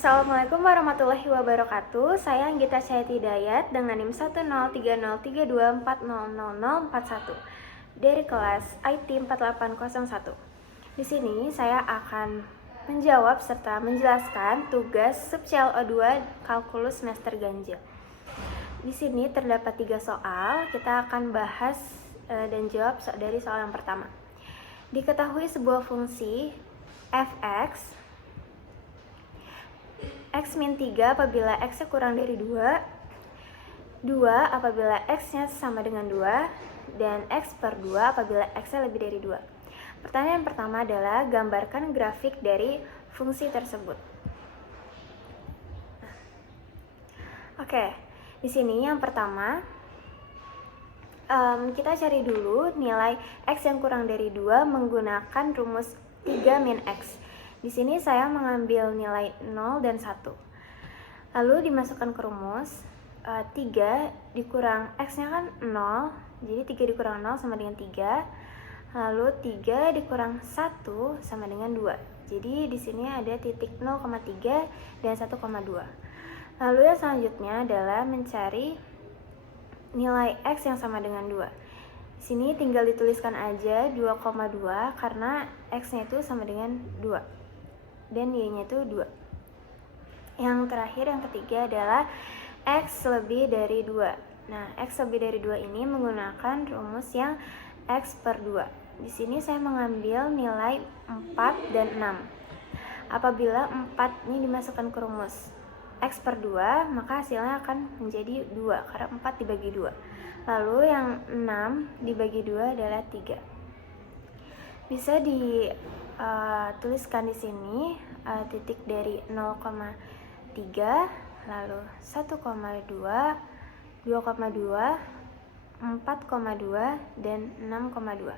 Assalamualaikum warahmatullahi wabarakatuh. Saya Anggita Syahid Hidayat dengan NIM 1030324000041 dari kelas IT 4801. Di sini saya akan menjawab serta menjelaskan tugas SubCLO2 kalkulus semester ganjil. Di sini terdapat 3 soal. Kita akan bahas dan jawab dari soal yang pertama. Diketahui sebuah fungsi fx x min 3 apabila x-nya kurang dari 2, 2 apabila x-nya sama dengan 2, dan x per 2 apabila x-nya lebih dari 2. Pertanyaan pertama adalah gambarkan grafik dari fungsi tersebut. Oke, di sini yang pertama kita cari dulu nilai x yang kurang dari 2 menggunakan rumus 3 min x. Di sini saya mengambil nilai 0 dan 1. Lalu dimasukkan ke rumus 3 dikurang x-nya kan 0, jadi 3 dikurang 0 sama dengan 3. Lalu 3 dikurang 1 sama dengan 2. Jadi di sini ada titik 0,3 dan 1,2. Lalu yang selanjutnya adalah mencari nilai x yang sama dengan 2. Di sini tinggal dituliskan aja 2,2 karena x-nya itu sama dengan 2 dan y-nya itu 2. Yang terakhir, yang ketiga adalah x lebih dari 2. Nah, x lebih dari 2 ini menggunakan rumus yang x per 2. Di sini saya mengambil nilai 4 dan 6. Apabila 4 ini dimasukkan ke rumus x per 2, maka hasilnya akan menjadi 2 karena 4 dibagi 2. Lalu yang 6 dibagi 2 adalah 3. Bisa dituliskan di sini titik dari 0,3, lalu 1,2, 2,2, 4,2, dan 6,2.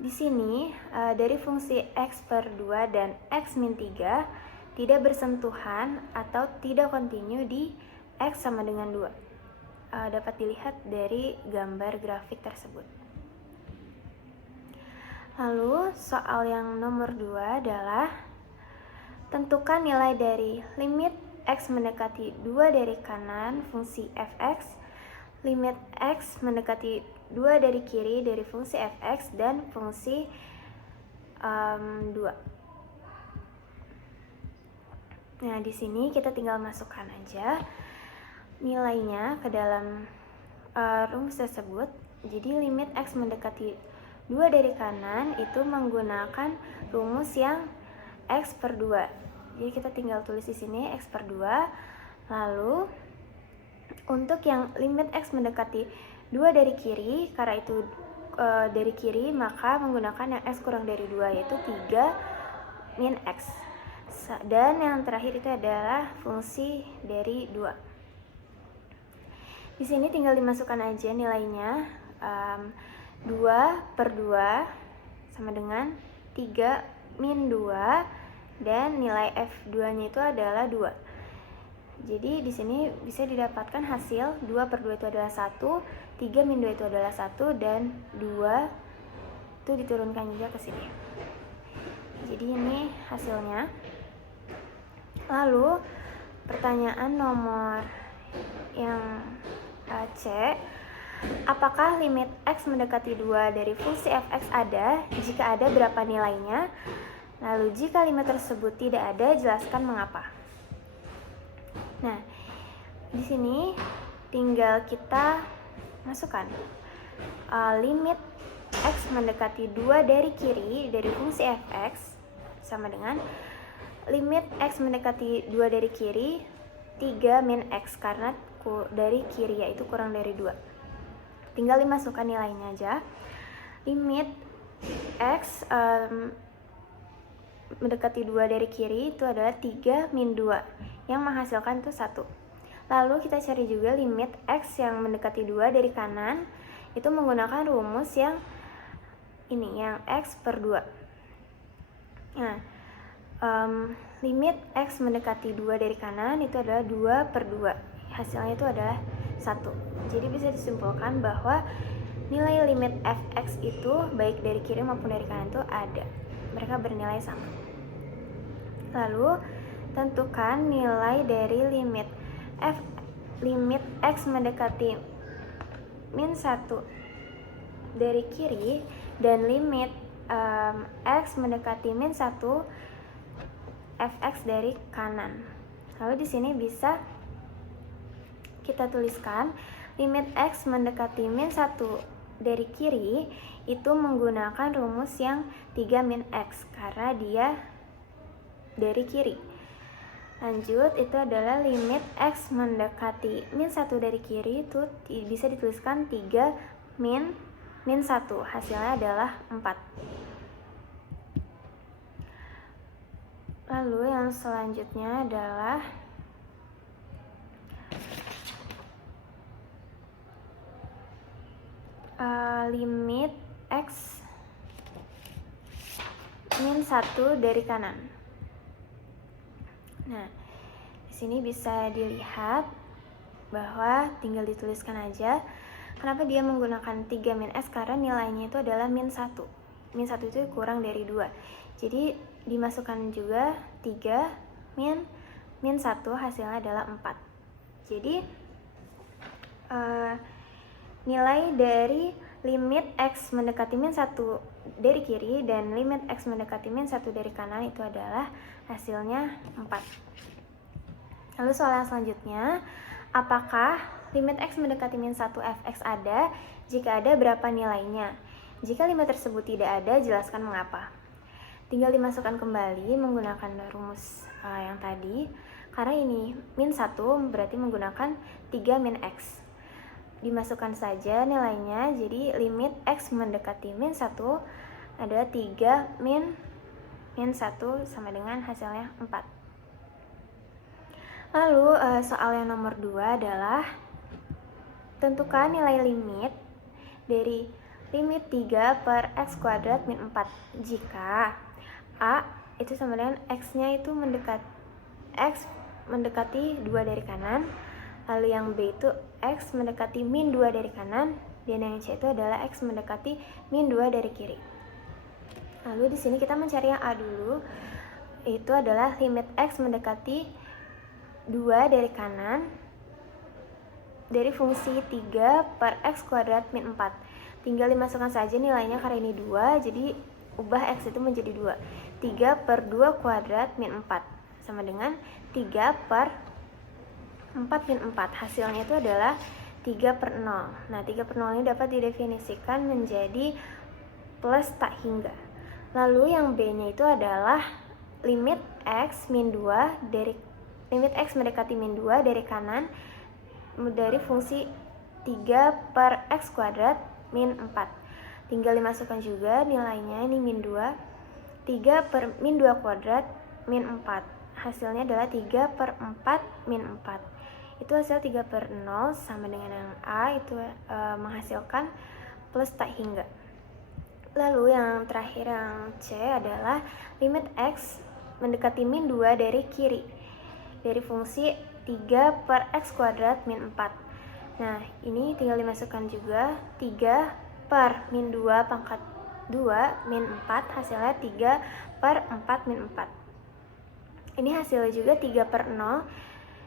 Di sini dari fungsi x per 2 dan x min 3 tidak bersentuhan atau tidak kontinu di x sama dengan 2. Dapat dilihat dari gambar grafik tersebut. Lalu soal yang nomor 2 adalah tentukan nilai dari limit x mendekati 2 dari kanan fungsi fx, limit x mendekati 2 dari kiri dari fungsi fx, dan fungsi 2. Nah, di sini kita tinggal masukkan aja nilainya ke dalam rumus tersebut. Jadi limit x mendekati 2 dari kanan itu menggunakan rumus yang x per 2. Jadi kita tinggal tulis di sini x per 2. Lalu untuk yang limit x mendekati 2 dari kiri, karena itu dari kiri, maka menggunakan yang x kurang dari 2 yaitu 3 min x. Dan yang terakhir itu adalah fungsi dari 2. Di sini tinggal dimasukkan aja nilainya. 2 per 2 sama dengan 3 min 2, dan nilai F2-nya itu adalah 2. Jadi di sini bisa didapatkan hasil 2 per 2 itu adalah 1, 3 min 2 itu adalah 1, dan 2 itu diturunkan juga ke sini. Jadi ini hasilnya. Lalu pertanyaan nomor yang C, apakah limit x mendekati 2 dari fungsi fx ada? Jika ada, berapa nilainya? Lalu jika limit tersebut tidak ada, jelaskan mengapa. Nah, di sini tinggal kita masukkan limit x mendekati 2 dari kiri dari fungsi fx sama dengan limit x mendekati 2 dari kiri 3 min x, karena dari kiri yaitu kurang dari 2. Tinggal dimasukkan nilainya aja. Limit x mendekati 2 dari kiri itu adalah 3 min 2, yang menghasilkan itu 1. Lalu kita cari juga limit x yang mendekati 2 dari kanan, itu menggunakan rumus yang ini, yang x per 2. Nah, limit x mendekati 2 dari kanan itu adalah 2 per 2. Hasilnya itu adalah 1. Jadi bisa disimpulkan bahwa nilai limit fx itu baik dari kiri maupun dari kanan itu ada. Mereka bernilai sama. Lalu Tentukan nilai dari limit x mendekati min 1 dari kiri dan limit x mendekati min 1 fx dari kanan. Lalu di sini bisa kita tuliskan limit x mendekati min 1 dari kiri itu menggunakan rumus yang 3 min x karena dia dari kiri. Lanjut, itu adalah limit x mendekati min 1 dari kiri itu bisa dituliskan 3 min 1, hasilnya adalah 4. Lalu yang selanjutnya adalah limit x min 1 dari kanan. Nah, di sini bisa dilihat bahwa tinggal dituliskan aja. Kenapa dia menggunakan 3 min s? Karena nilainya itu adalah min 1. Min 1 itu kurang dari 2. Jadi dimasukkan juga 3 min 1, hasilnya adalah 4. Jadi nilai dari limit x mendekati min 1 dari kiri dan limit x mendekati min 1 dari kanan itu adalah hasilnya 4. Lalu soal yang selanjutnya, apakah limit x mendekati min 1 fx ada? Jika ada, berapa nilainya? Jika limit tersebut tidak ada, jelaskan mengapa. Tinggal dimasukkan kembali menggunakan rumus yang tadi. Karena ini min 1 berarti menggunakan 3 min x. Dimasukkan saja nilainya, jadi limit x mendekati min 1 adalah 3 min 1 sama dengan hasilnya 4. Lalu soal yang nomor 2 adalah tentukan nilai limit dari limit 3 per x kuadrat min 4 jika a itu sama dengan x-nya itu mendekati 2 dari kanan, lalu yang b itu x mendekati min 2 dari kanan, dan yang c itu adalah x mendekati min 2 dari kiri. Lalu di sini kita mencari yang a dulu, itu adalah limit x mendekati 2 dari kanan dari fungsi 3 per x kuadrat min 4. Tinggal dimasukkan saja nilainya karena ini 2, jadi ubah x itu menjadi 2. 3 per 2 kuadrat min 4 sama dengan 3 per 4 min 4. Hasilnya itu adalah 3 per 0. Nah, 3 per 0 ini dapat didefinisikan menjadi plus tak hingga. Lalu yang b-nya itu adalah limit x min 2 dari limit x mendekati min 2 dari kanan dari fungsi 3 per x kuadrat min 4. Tinggal dimasukkan juga nilainya, ini min 2. 3 per min 2 kuadrat min 4. Hasilnya adalah 3 per 4 min 4. Itu hasil 3 per 0 sama dengan yang A, itu menghasilkan plus tak hingga. Lalu yang terakhir yang C adalah limit x mendekati min 2 dari kiri dari fungsi 3 per x kuadrat min 4. Nah, ini tinggal dimasukkan juga 3 per min 2 pangkat 2 min 4, hasilnya 3 per 4 min 4. Ini hasilnya juga 3 per 0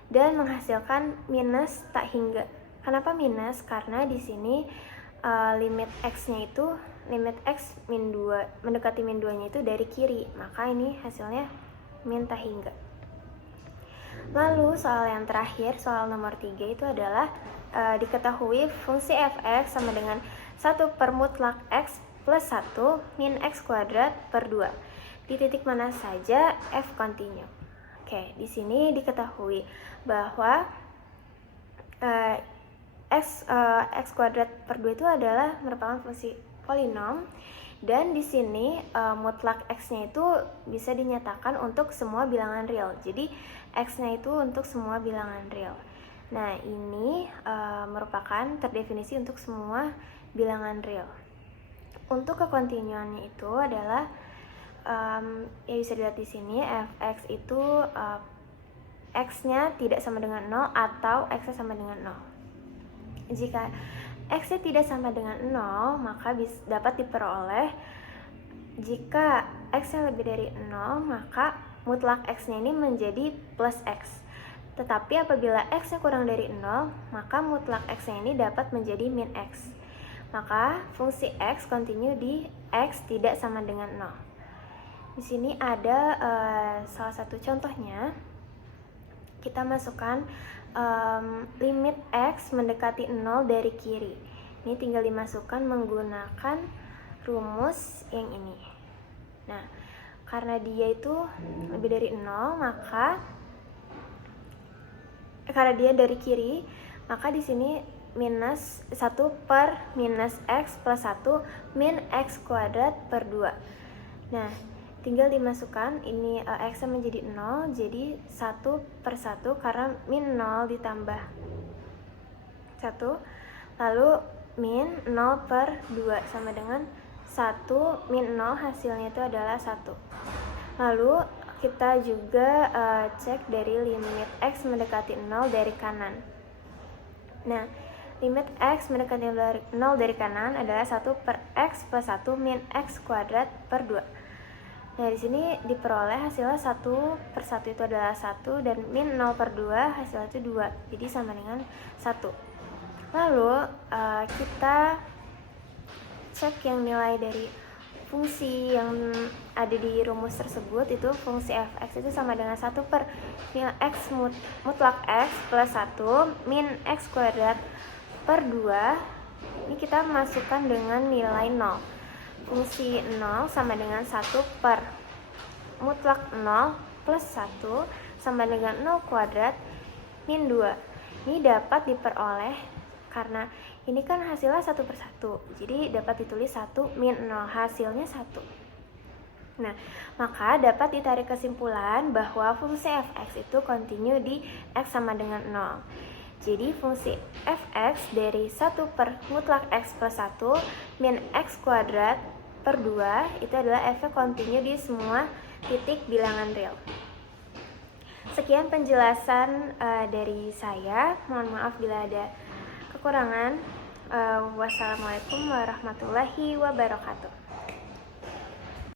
dan menghasilkan minus tak hingga. Kenapa minus? Karena di sini limit x-nya itu limit x min 2 mendekati min 2-nya itu dari kiri, maka ini hasilnya min tak hingga. Lalu soal yang terakhir, soal nomor 3 itu adalah diketahui fungsi fx sama dengan 1 per mutlak x plus 1 min x kuadrat per 2. Di titik mana saja f kontinu. Oke, di sini diketahui bahwa x kuadrat per 2 itu adalah merupakan fungsi polinom, dan di sini mutlak x-nya itu bisa dinyatakan untuk semua bilangan real. Jadi x-nya itu untuk semua bilangan real. Nah, ini merupakan terdefinisi untuk semua bilangan real. Untuk kekontinuannya itu adalah ya bisa dilihat di sini fx itu x-nya tidak sama dengan 0 atau x-nya sama dengan 0. Jika x-nya tidak sama dengan 0, maka dapat diperoleh jika x-nya lebih dari 0, maka mutlak X-nya ini menjadi plus X. Tetapi apabila X-nya kurang dari 0, maka mutlak X-nya ini dapat menjadi min X. Maka fungsi X continue di X tidak sama dengan 0. Di sini ada salah satu contohnya. Kita masukkan limit X mendekati 0 dari kiri. Ini tinggal dimasukkan menggunakan rumus yang ini. Nah, karena dia itu lebih dari 0, maka karena dia dari kiri, maka di sini minus 1 per minus X plus 1 min X kuadrat per 2. Nah, tinggal dimasukkan, ini X menjadi 0, jadi 1 per 1 karena min 0 ditambah 1, lalu min 0 per 2 sama dengan 1 min 0, hasilnya itu adalah 1. Lalu kita juga cek dari limit X mendekati 0 dari kanan. Nah, limit X mendekati 0 dari kanan adalah 1 per X plus 1 min X kuadrat per 2. Nah, di sini diperoleh hasilnya 1 per 1 itu adalah 1, dan min 0 per 2 hasilnya itu 2, jadi sama dengan 1. Lalu kita cek yang nilai dari fungsi yang ada di rumus tersebut, itu fungsi fx itu sama dengan 1 per min x mutlak x plus 1 min x kuadrat per 2. Ini kita masukkan dengan nilai 0. Fungsi 0 sama dengan 1 per mutlak 0 plus 1 sama dengan 0 kuadrat min 2. Ini dapat diperoleh karena ini kan hasilnya 1 per 1, jadi dapat ditulis 1 min 0, hasilnya 1. Nah, maka dapat ditarik kesimpulan bahwa fungsi fx itu continue di x sama dengan 0. Jadi fungsi fx dari 1 per mutlak x plus 1 min x kuadrat per 2 itu adalah f continue di semua titik bilangan real. Sekian penjelasan dari saya, mohon maaf bila ada kekurangan. Wassalamualaikum warahmatullahi wabarakatuh.